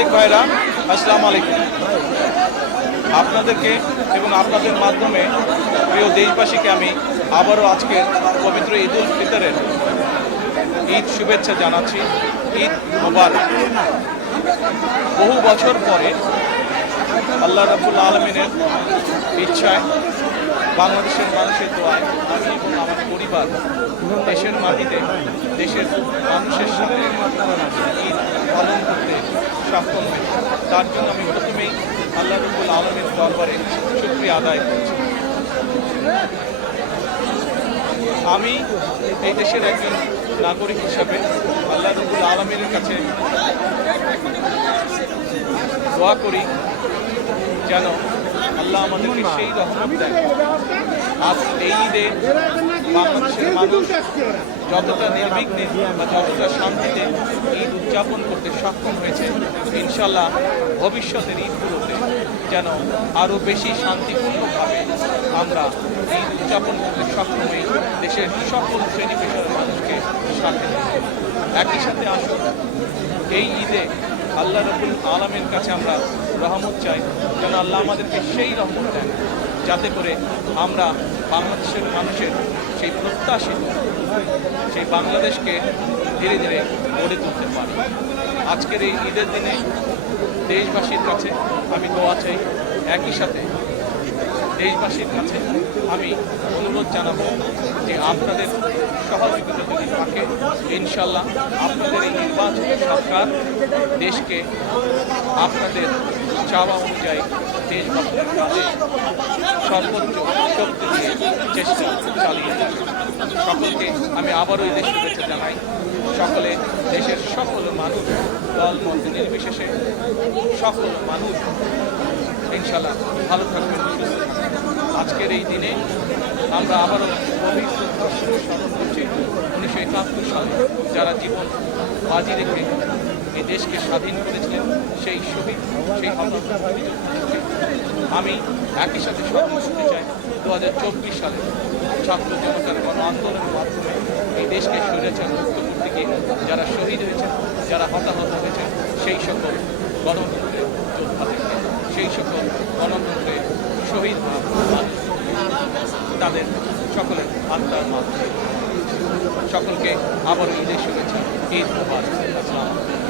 সাংবাদিক ভাইরা, আসসালামু আলাইকুম। আপনাদেরকে এবং আপনাদের মাধ্যমে প্রিয় দেশবাসীকে আমি আবারও আজকে পবিত্র ঈদ উল ফিতরের ঈদ শুভেচ্ছা জানাচ্ছি। ঈদ মোবারক। বহু বছর পরে আল্লাহ রাব্বুল আলামিনের ইচ্ছায়, বাংলাদেশের মানুষের দোয়ায় আমি এবং আমার পরিবার দেশের মাটিতে দেশের মানুষের সাথে ঈদ পালন করতে সক্ষম হয়েছে। তার জন্য আমি প্রথমেই আল্লাহ রাব্বুল আলামিনের দরবারে শুকরিয়া আদায় করছি। আমি এই দেশের একজন নাগরিক হিসাবে আল্লাহ রাব্বুল আলামিনের কাছে দোয়া করি যেন আল্লাহ আমাদেরকে সেই রহমত দেন। আজ এই ঈদে বাংলাদেশের মানুষ যতটা নির্বিঘ্নে বা যতটা শান্তিতে ঈদ উদযাপন করতে সক্ষম হয়েছে, ইনশাল্লাহ ভবিষ্যতের ঈদগুলোতে যেন আরও বেশি শান্তিপূর্ণভাবে আমরা ঈদ উদযাপন করতে সক্ষম হই। দেশের সকল শ্রেণী পেশার মানুষকে সাথে একই সাথে আসুন এই ঈদে আল্লাহ রাব্বুল আলামিনের কাছে আমরা রহমত চাই যেন আল্লাহ আমাদেরকে সেই রহমত দেন, যাতে করে আমরা বাংলাদেশের মানুষের সেই প্রত্যাশিত সেই বাংলাদেশকে ধীরে ধীরে গড়ে তুলতে পারি। আজকের এই ঈদের দিনে দেশবাসীর কাছে আমি দোয়া চাই, একই সাথে দেশবাসীর কাছে আমি অনুরোধ জানাবো যে আপনাদের সহযোগিতা যদি থাকে, ইনশাল্লাহ আপনাদের এই নির্বাচিত সরকার দেশকে আপনাদের চাওয়া অনুযায়ী দেশবাসীর কাজে সর্বোচ্চ শক্তি দিয়ে চেষ্টা চালিয়ে যাবে। সকলকে আমি আবারও এই দেশ শুভেচ্ছা জানাই। সকলে দেশের সকল মানুষ দল মত নির্বিশেষে সকল মানুষ ইনশাল্লাহ ভালো থাকবেন, সুস্থ থাকবেন। আজকের এই দিনে আমরা আবারও গভীর স্মরণ করছি 1971 সালে যারা জীবন বাজি রেখে এই দেশকে স্বাধীন করেছিলেন, সেই শহীদ, সেই আমি একই সাথে স্মরণ করতে চাই 2024 সালে ছাত্র জনতার গণ আন্দোলনের মাধ্যমে এই দেশকে স্বৈরাচার মুক্ত করতে গিয়ে যারা শহীদ হয়েছেন, যারা হতাহত হয়েছেন, সেই সকল গণতন্ত্রের যোদ্ধাদেরকে, সেই সকল গণতন্ত্রের শহীদ তাদের সকলের আত্মার মাধ্যমে সকলকে আবারও ঈদের শুভেচ্ছা। ঈদ মোবারক। আসসালামু আলাইকুম।